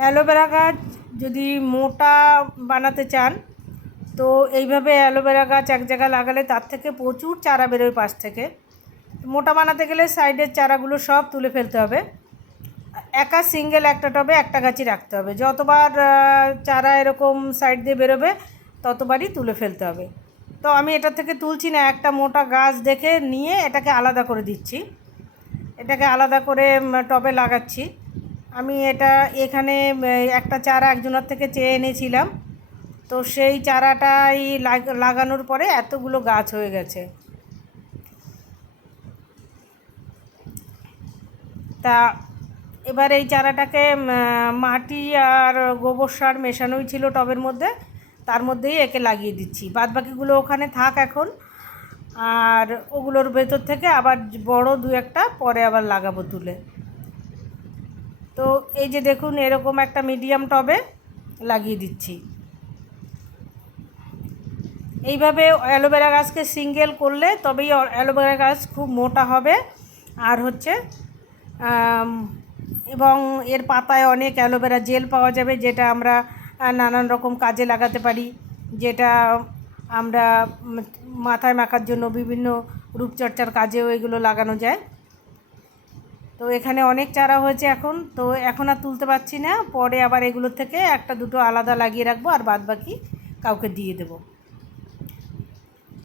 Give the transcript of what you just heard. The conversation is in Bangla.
অ্যালোভেরা গাছ যদি মোটা বানাতে চান, তো এইভাবে অ্যালোভেরা গাছ এক জায়গায় লাগালে তার থেকে প্রচুর চারা বেরোয় পাশ থেকে। মোটা বানাতে গেলে সাইডের চারাগুলো সব তুলে ফেলতে হবে। একা সিঙ্গেল একটা টবে একটা গাছই রাখতে হবে। যতবার চারা এরকম সাইড দিয়ে বেরোবে, ততবারই তুলে ফেলতে হবে। তো আমি এটা থেকে তুলছি না, একটা মোটা গাছ দেখে নিয়ে এটাকে আলাদা করে দিচ্ছি। এটাকে আলাদা করে টবে লাগাচ্ছি। আমি এটা এখানে একটা চারা একজনের থেকে চেয়ে এনেছিলাম। তো সেই চারাটাই লাগানোর পরে এতগুলো গাছ হয়ে গেছে। তা এবার এই চারাটাকে মাটি আর গোবর সার মেশানোই ছিল টবের মধ্যে। তার মধ্যেই একে লাগিয়ে দিচ্ছি। বাদ বাকিগুলো ওখানে থাক এখন। আর ওগুলোর ভেতর থেকে আবার বড় দু একটা পরে আবার লাগাবো তুলে। তো এই যে দেখুন, এরকম একটা মিডিয়াম টবে লাগিয়ে দিচ্ছি। এইভাবে অ্যালোভেরা গাছকে সিঙ্গেল করলে তবেই অ্যালোভেরা গাছ খুব মোটা হবে। আর হচ্ছে এবং এর পাতায় অনেক অ্যালোভেরা জেল পাওয়া যাবে, যেটা আমরা নানান রকম কাজে লাগাতে পারি। যেটা আমরা মাথায় মাখার জন্য বিভিন্ন রূপচর্চার কাজেও এগুলো লাগানো যায়। তো এখানে অনেক চারা হয়েছে এখন। তো এখন আর তুলতে পারছি না। পরে আবার এগুলোর থেকে একটা দুটো আলাদা লাগিয়ে রাখব আর বাদ বাকি কাউকে দিয়ে দেবো।